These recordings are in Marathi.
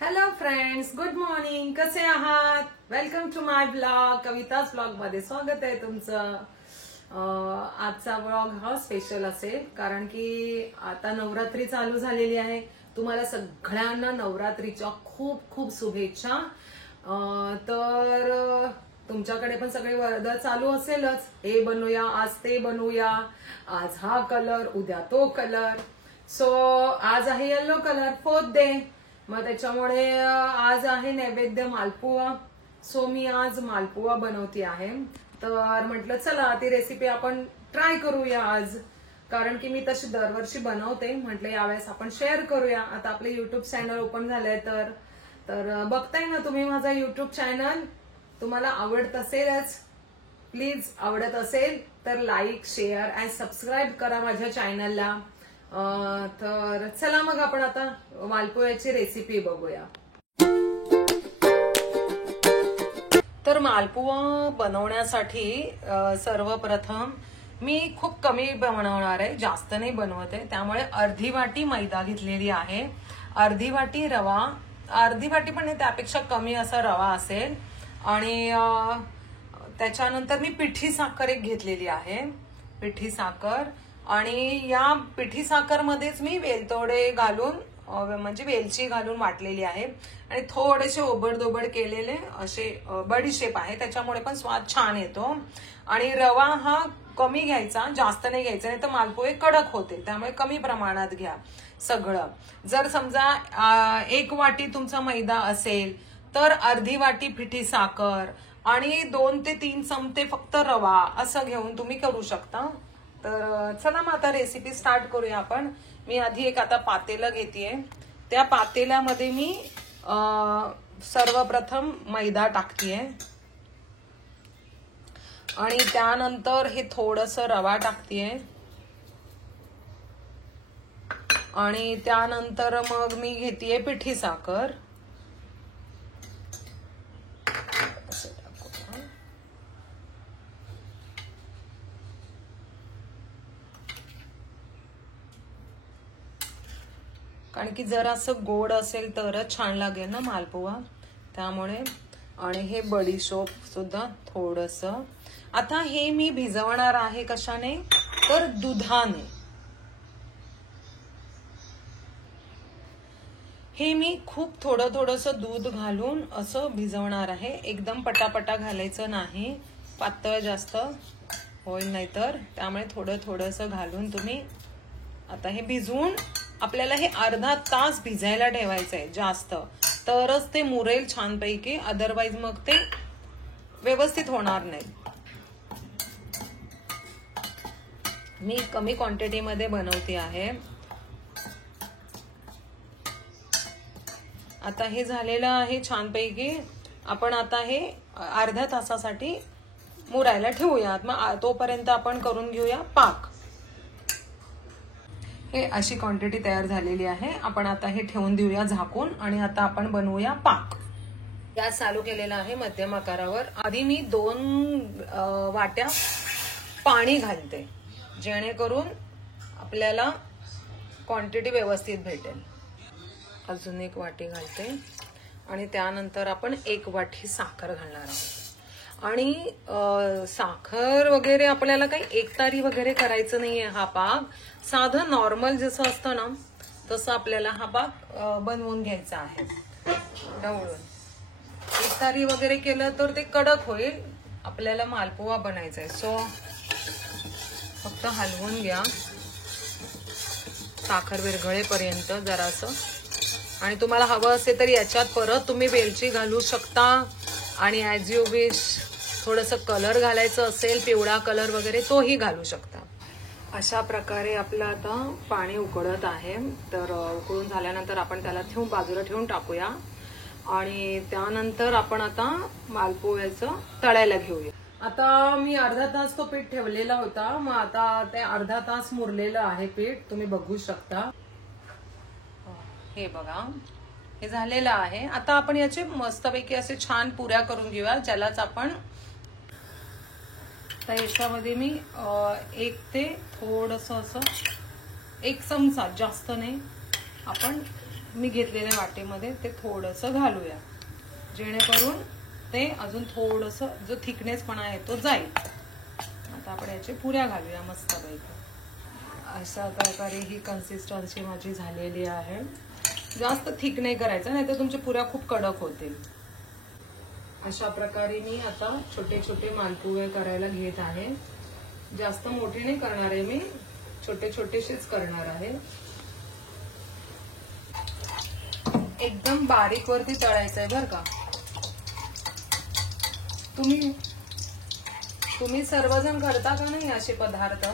Hello friends, good morning. कसे आहात? Welcome to my blog. Kavita's blog मध्ये स्वागत आहे तुमचं. आजचा ब्लॉग हा स्पेशल असेल कारण की आता नवरात्री चालू झालेली आहे. तुम्हाला सगळ्यांना नवरात्रीच्या खूप खूप शुभेच्छा. तर तुमच्याकडे पण सगळे वर्ध चालू असेलच. हे बनवूया, आज ते बनवूया, आज हा कलर, उद्या तो कलर. सो आज आहे येलो कलर, 4th डे. मग त्याच्यामुळे आज आहे नैवेद्य मालपुआ. सो मी आज मालपुआ बनवते आहे. तर म्हटलं चला ती रेसिपी आपण ट्राय करूया आज, कारण की मी तशी दरवर्षी बनवते. म्हटलं यावेळेस आपण शेअर करूया. आता आपले युट्यूब चॅनल ओपन झालंय तर बघताय ना तुम्ही माझा युट्यूब चॅनल. तुम्हाला आवडत असेलच, प्लीज आवडत असेल तर लाईक, शेअर आणि सबस्क्राईब करा माझ्या चॅनलला. तर चला मग आपण आता मालपुआची रेसिपी बघूया. तर मालपुआ बनवण्यासाठी सर्वप्रथम मी खूप कमी बनवणार आहे, जास्त नाही बनवत आहे. त्यामुळे अर्धी वाटी मैदा घेतलेली आहे, अर्धी वाटी रवा, अर्धी वाटी पण त्यापेक्षा कमी असा रवा असेल. आणि त्याच्यानंतर मी पिठी साखर एक घेतलेली आहे, पिठी साखर. आणि या पिठी साखर मध्येच मी वेलतोडे घालून म्हणजे वेलची घालून वाटलेली आहे. आणि थोडेसे ओबडधोबड केलेले असे बडीशेप आहे, त्याच्यामुळे पण स्वाद छान येतो. आणि रवा हा कमी घ्यायचा, जास्त नाही घ्यायचा, नाही तर मालपुए कडक होते. त्यामुळे कमी प्रमाणात घ्या सगळं. जर समजा 1 वाटी तुमचा मैदा असेल तर अर्धी वाटी पिठी साखर आणि 2 ते 3 चमचे फक्त रवा असं घेऊन तुम्ही करू शकता. तर चला मग आता रेसिपी स्टार्ट करूया आपण. मी आधी एक आता पातेलं घेतेय. त्या पातेल्यामध्ये मी सर्वप्रथम मैदा टाकतेय आणि त्यानंतर हे थोडंसं रवा टाकतेय आणि त्यानंतर मग मी घेतेय पिठी साखर. कारण की जरा असं गोड असेल तरच छान लागेल ना मालपुआ, त्यामुळे. आणि हे बडीशोप सुद्धा थोडंसं. आता हे मी भिजवणार आहे कशाने, तर दुधाने. हे मी खूप थोडंसं दूध घालून असं भिजवणार आहे. एकदम पटापटा घालायचं नाही, पातळ जास्त होईल नाही तर. त्यामुळे थोडंसं घालून तुम्ही आता हे भिजवून आपल्याला हे अर्धा तास भिजायला ठेवायचंय जास्त, तरच ते मुरेल छानपैकी. अदरवाईज मग ते व्यवस्थित होणार नाही. मी कमी क्वांटिटी मध्ये बनवते आहे. आता हे झालेलं आहे छानपैकी. आपण आता हे अर्ध्या तासासाठी मुरायला ठेवूया. मग तोपर्यंत आपण करून घेऊया पाक. हे अशी क्वांटिटी तयार झालेली आहे. आपण आता हे ठेवून देऊया झाकून आणि आता आपण बनवूया पाक. गॅस चालू केलेला आहे मध्यम आकारावर. आधी मी 2 वाट्या पाणी घालते, जेणेकरून आपल्याला क्वांटिटी व्यवस्थित भेटेल. अजून 1 वाटी घालते आणि त्यानंतर आपण 1 वाटी साखर घालणार आहोत. आणि साखर वगैरे आपल्याला काही एकतारी वगैरे करायचं नाहीये. हा पाक साधं नॉर्मल जसं असतं ना तसं आपल्याला हा पाक बनवून घ्यायचा आहे ढवळून. एकतारी वगैरे केलं तर ते कडक होईल. आपल्याला मालपुआ बनायचा आहे. सो फक्त हलवून घ्या साखर विरघळेपर्यंत जरासं. आणि तुम्हाला हवं असेल तर याच्यात परत तुम्ही वेलची घालू शकता. आणि ॲज यू विश थोडंसं कलर घालायचं असेल, पिवळा कलर वगैरे, तोही घालू शकता. अशा प्रकारे आपलं आता पाणी उकळत आहे. तर उकळून झाल्यानंतर आपण त्याला बाजूला ठेवून टाकूया. आणि त्यानंतर आपण आता मालपुआचं तळायला घेऊया. आता मी अर्धा तास तो पीठ ठेवलेला होता. मग आता ते अर्धा तास मुरलेलं आहे पीठ, तुम्ही बघू शकता. हे बघा, हे झालेलं आहे. आता आपण याचे मस्तपैकी असे छान पुऱ्या करून घेऊया, ज्यालाच आपण. तर याच्यामध्ये मी 1 ते थोडंसं असं 1 चमचा, जास्त नाही, आपण मी घेतलेल्या वाटीमध्ये ते थोडंसं घालूया, जेणेकरून ते अजून थोडंसं जो थिकनेसपणा आहे तो जाईल. आता आपण याचे पुऱ्या घालूया मस्तपैकी. अशा प्रकारे ही कन्सिस्टन्सी माझी झालेली आहे. जास्त थिक नाही करायचं, नाही तर तुमच्या पुऱ्या खूप कडक होतील. अशा प्रकारे मी आता छोटे छोटे मालपुवे करायला घेत आहे. जास्त मोठे नाही करणार आहे मी, छोटे छोटेसेच करणार आहे. एकदम बारीक वरती तळायचं आहे बरं का. तुम्ही सर्वजण करता का नाही असे पदार्थ?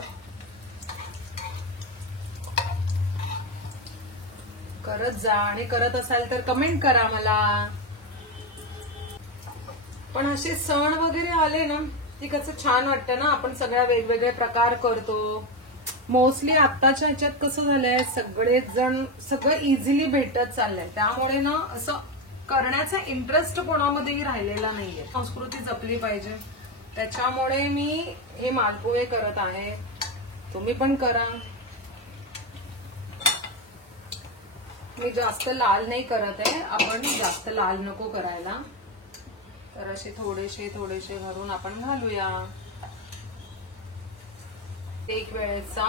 करत जा, आणि करत असाल तर कमेंट करा मला. पण असे सण वगैरे आले ना की कसं छान वाटतं ना, आपण सगळ्या वेगवेगळे प्रकार करतो. मोस्टली आत्ताच्या ह्याच्यात कसं झालंय, सगळेच जण सगळं इझिली भेटत चाललंय, त्यामुळे ना असं करण्याचा इंटरेस्ट कोणामध्येही राहिलेला नाहीये. संस्कृती जपली पाहिजे, त्याच्यामुळे मी हे मालपुवे करत आहे. तुम्ही पण करा. मी जास्त लाल नाही करत आहे, आपण जास्त लाल नको करायला, तर असे थोडेसे थोडेसे घरून आपण घालूया एक वेळेचा.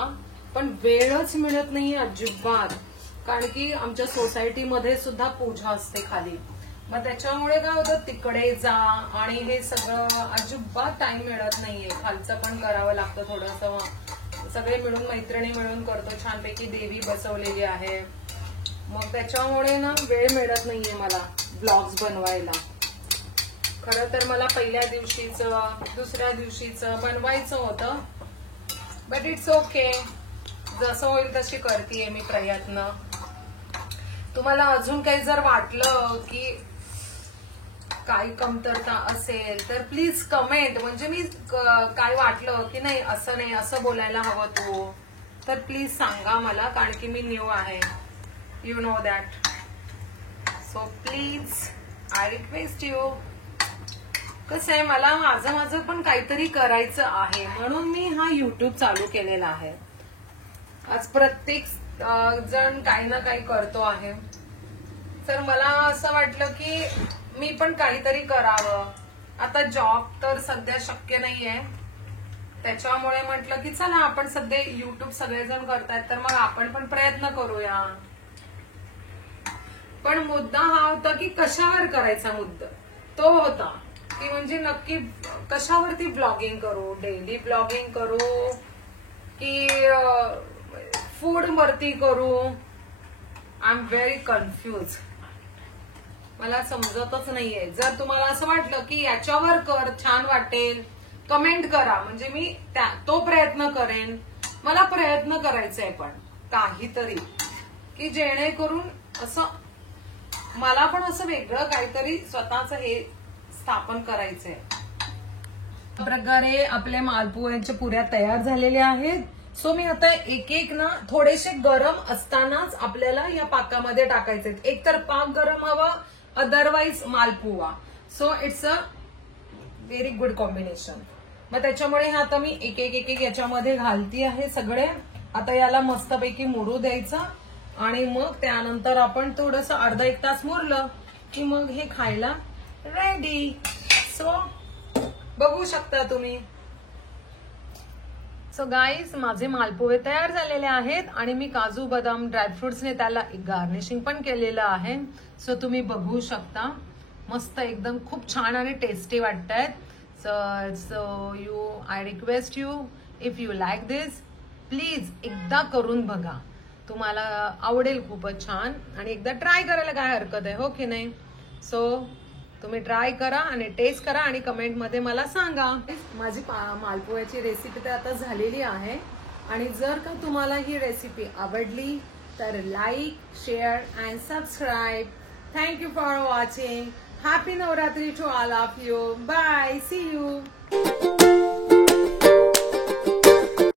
पण वेळच मिळत नाही अजिबात, कारण की आमच्या सोसायटीमध्ये सुद्धा पूजा असते खाली. मग त्याच्यामुळे काय होतं, तिकडे जा आणि हे सगळं अजिबात टाइम मिळत नाहीये. खालचं पण करावं लागतं थोडंसं. सगळे मिळून, मैत्रिणी मिळून करतो, छानपैकी देवी बसवलेली आहे. मग त्याच्यामुळे ना वेळ मिळत नाहीये मला ब्लॉग्स बनवायला. खरं तर मला पहिल्या दिवशीचं, दुसऱ्या दिवशीचं बनवायचं होतं, बट इट्स ओके, जसं होईल तशी करतेय मी प्रयत्न. तुम्हाला अजून काही जर वाटलं की काही कमतरता असेल तर प्लीज कमेंट, म्हणजे मी काय वाटलं की नाही असं नाही, असं बोलायला हवं तो, तर प्लीज सांगा मला, कारण की मी न्यू आहे. You know that. So please, I request you. कसं आहे, मला माझं पण काहीतरी करायचं आहे, म्हणून मी हा YouTube चालू केलेला आहे. आज प्रत्येक जण काही ना काही करतो आहे, तर मला असं वाटलं की मी पण काहीतरी करावं. आता जॉब तर सध्या शक्य नाहीये, त्याच्यामुळे म्हटलं की चला आपण सध्या YouTube सगळेजण करतायत, तर मग आपण पण प्रयत्न करूया. पण मुद्दा हा होता की कशावर करायचा, मुद्दा तो होता की म्हणजे नक्की कशावरती ब्लॉगिंग करू, डेली ब्लॉगिंग करू की फूड वरती करू. आय एम व्हेरी कन्फ्युज, मला समजतच नाहीये. जर तुम्हाला असं वाटलं की याच्यावर कर, छान वाटेल, कमेंट करा, म्हणजे मी तो प्रयत्न करेन. मला प्रयत्न करायचा आहे पण काहीतरी, की जेणेकरून असं मला पण असं वेगळं काहीतरी स्वतःच हे स्थापन करायचंय. प्रकारे आपल्या मालपुव्यांच्या पुऱ्या तयार झालेल्या आहेत. सो मी आता एक एक ना थोडेसे गरम असतानाच आपल्याला या पाकामध्ये टाकायचे. एक तर पाक गरम हवा, otherwise malpua. So it's a very good combination. मग त्याच्यामुळे हे आता मी एक एक याच्यामध्ये घालती आहे सगळे. आता याला मस्तपैकी मुरू द्यायचं, आणि मग त्यानंतर आपण थोडंसं अर्धा एक तास मुरलं की मग हे खायला रेडी. सो बघू शकता तुम्ही. सो गाईज, माझे मालपुवे तयार झालेले आहेत आणि मी काजू बदाम ड्रायफ्रुट्सने त्याला गार्निशिंग पण केलेलं आहे. सो तुम्ही बघू शकता, मस्त एकदम खूप छान आणि टेस्टी वाटतायत. So I request you, if you like this, please एकदा करून बघा, तुम्हाला आवडेल खूपच छान. आणि एकदा ट्राय करायला काय हरकत आहे, हो की नाही. सो तुम्ही ट्राय करा आणि टेस्ट करा आणि कमेंटमध्ये मला सांगा. माझी मालपुव्याची रेसिपी तर आता झालेली आहे, आणि जर का तुम्हाला ही रेसिपी आवडली तर like, share and subscribe. Thank you for watching. Happy Navratri to all of you. Bye, see you.